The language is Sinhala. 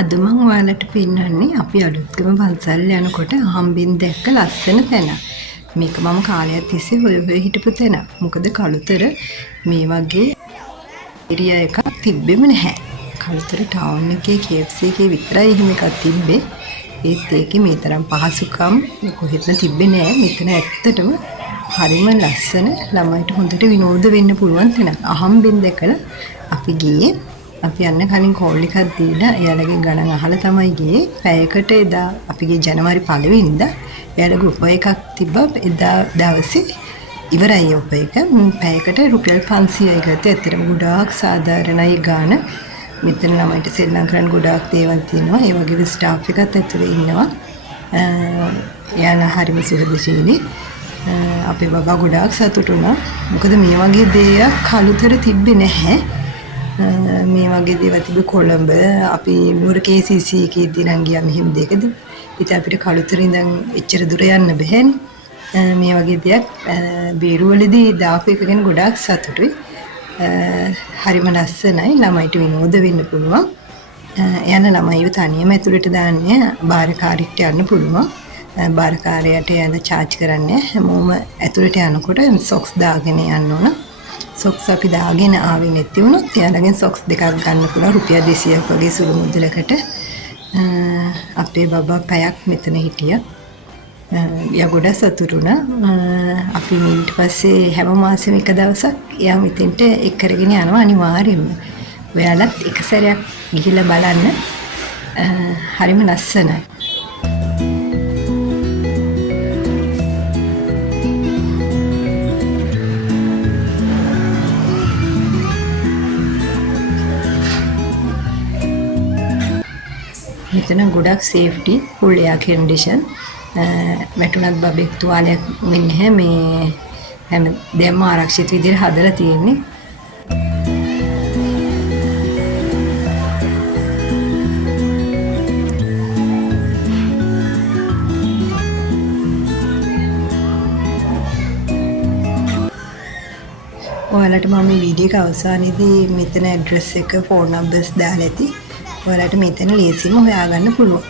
අද මම ඔයාලට පෙන්වන්නේ අපි අලුත්ගම පන්සල් යනකොට අහම්බෙන් දැක්ක ලස්සන තැන. මේක මම කාලයක් තිස්සේ හොය හිටපු තැන. මොකද කළුතර මේ වගේ ඒරියා එකක් තිබ්බෙම නැහැ. කළුතර ටවුන් එකේ KFC එකේ විතරයි එහෙම එකක් තිබ්බේ. ඒත් ඒකේ මේ තරම් පහසුකම් කොහෙත්ම තිබ්බේ නෑ. මෙතන ඇත්තටම හරිම ලස්සන ළමයිට හොඳට විනෝද වෙන්න පුළුවන් තැනක්. අහම්බෙන් දැකලා අපි ගියේ. අපි යන්න කලින් කෝල් එකක් දීලා එයාලගේ ගණන් අහලා තමයි ගියේ. පැයකට එදා අපි ගියේ ජනවාරි 1 වෙනිදා. එයාලගේ උප එකක් තිබ්බා. එදා දවසේ ඉවරයි උප එක. පැයකට රුපියල් 500යි ගත්තේ. ඇත්තටම ගොඩාක් සාධාරණයි ගාන. මෙතන ළමයිට සෙල්ලම් කරන්න ගොඩාක් දේවල් තියෙනවා. ඒ වගේම ස්ටාෆ් එකත් ඇතුලේ ඉන්නවා. එයාලා හරිම සුහදශීලී. අපේ බබා ගොඩාක් සතුටු වුණා. මොකද මේ වගේ දෙයක් කළුතර තිබ්බේ නැහැ. මේ වගේ දේවල් තිබ්බ කොළඹ අපි නුවර KCC එකේදී නම් ගියා මෙහෙම දෙකද. ඉතින් අපිට කළුතර ඉඳන් එච්චර දුර යන්න බැහැනේ. මේ වගේ දෙයක් බේරුවලදී දාපු එක ගැන ගොඩාක් සතුටුයි. හරිම ලස්සනයි. ළමයිට විනෝද වෙන්න පුළුවන්. යන ළමයිව තනියම ඇතුළට දාන්නේ බාරකාරීට යන්න පුළුවන්. බාරකාරයාට යන charge කරන්නේ හැමෝම ඇතුළට යනකොට socks දාගෙන යන්න ඕන. socks අපි දාගෙන ආවේ නැති වුණොත් එයාලගෙන් socks දෙකක් ගන්න පුළුවන් රුපියල් 200ක් වගේ සුළු මුදලකට. අපේ බබා පැයක් මෙතන හිටියා. එයා ගොඩක් සතුටු වුණා. අපි ඊට පස්සේ හැම මාසෙම එක දවසක් එයා මෙතෙන්ට එක් කරගෙන යනවා අනිවාර්යයෙන්ම. ඔයාලත් එක සැරයක් ගිහිල්ලා බලන්න. හරිම ලස්සනයි. මෙතන ගොඩක් සේෆ්ටි full air condition. වැටුණත් බබෙක් තුවාලයක් වෙන්නේ නැහැ. මේ හැම දෙයක්ම ආරක්ෂිත විදිහට හදලා තියෙන්නේ. ඔයාලට මම මේ වීඩියෝ එක අවසානයේදී මෙතන ඇඩ්‍රස් එක ෆෝන් නම්බර්ස් දාලා ඇති. ඔයාලට මෙතන ලේසියෙන්ම හොයාගන්න පුළුවන්.